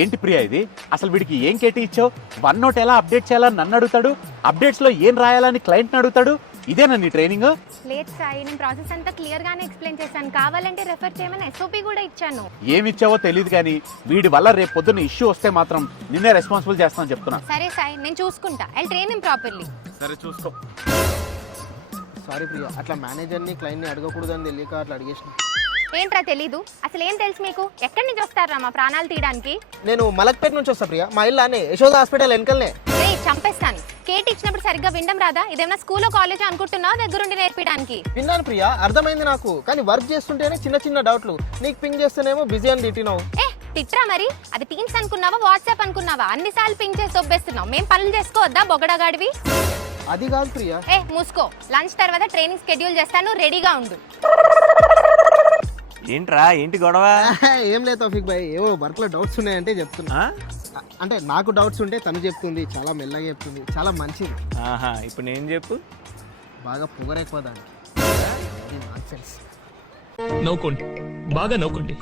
ఏంటి ప్రియా ఇది? అసలు వీడికి ఏం కేటీ ఇచ్చావు? వన్ నోట్ ఎలా అప్డేట్ చేయాలని నన్ను అడుగుతాడు, అప్డేట్స్ లో ఏం రాయాలని క్లయింట్ని అడుగుతాడు. ఇదేనా నీ ట్రైనింగ్? లేదు సాయి, నేను ప్రాసెస్ అంతా క్లియర్ గానే ఎక్స్ప్లెయిన్ చేశాను. కావాలంటే రెఫర్ చేయమని SOP కూడా ఇచ్చాను. ఏమి ఇచ్చావో తెలియదు కానీ వీడి వల్ల రేపు పొద్దున్న ఇష్యూ వస్తే మాత్రం నిన్నే రెస్పాన్సిబుల్ చేస్తానని చెప్తున్నా. సరే సాయి, నేను చూసుకుంటా. I train him properly. సరే చూసుకో. సారీ ప్రియా, అట్లా మేనేజర్ని క్లయింట్ని అడగకూడదని తెలియక అట్లా అడిగేసిన. ఏంట్రా తెలీదు? అసలు ఏం తెలుసు మీకు? ఎక్కడి నుంచి వస్తారా మా ప్రాణాలు తీయడానికి? నేను మలక్పేట నుంచి వస్తా ప్రియా, మా ఇల్లు అనే యశోద హాస్పిటల్ వెనకలనే. చంపేస్తాను. కేటీ ఇచ్చినప్పుడు సరిగ్గా వినడం రాదా? ఇదేమన్నా స్కూల్లో కాలేజ్ అనుకుంటున్నావు దగ్గరుండి నేర్పించడానికి? విన్నాను ప్రియా, అర్థమైంది నాకు. కానీ వర్క్ చేస్తుంటేనే చిన్న చిన్న డౌట్లు. నీకు పింగ్ చేస్తేనేమో బిజీ అని తిట్టినావు. తిట్రా మరి? అది టీమ్స్ అనుకున్నావా, వాట్సాప్ అనుకున్నావా? అన్నిసార్లు పింగ్ చేసి ఒబ్బేస్తున్నావు. మేము పనులు చేసుకోవద్దా బొగడగాడివి? అది కాదు ప్రియా. మూసుకో. లంచ్ తర్వాత ట్రైనింగ్ షెడ్యూల్ చేస్తాను, రెడీగా ఉండు. ఏంట్రా, ఏంటి గొడవ? ఏం లేదు తౌఫిక్ భాయ్, ఏవో వర్క్ లో డౌట్స్ ఉన్నాయంటే చెప్తున్నా. అంటే నాకు డౌట్స్ ఉంటే తను చెప్తుంది, చాలా మెల్లగా చెప్తుంది, చాలా మంచిది. ఇప్పుడు నేను చెప్పు. బాగా పొగరెక్కువ దానికి. నాన్సెన్స్. నవ్వుకోండి, బాగా నవ్వుకోండి.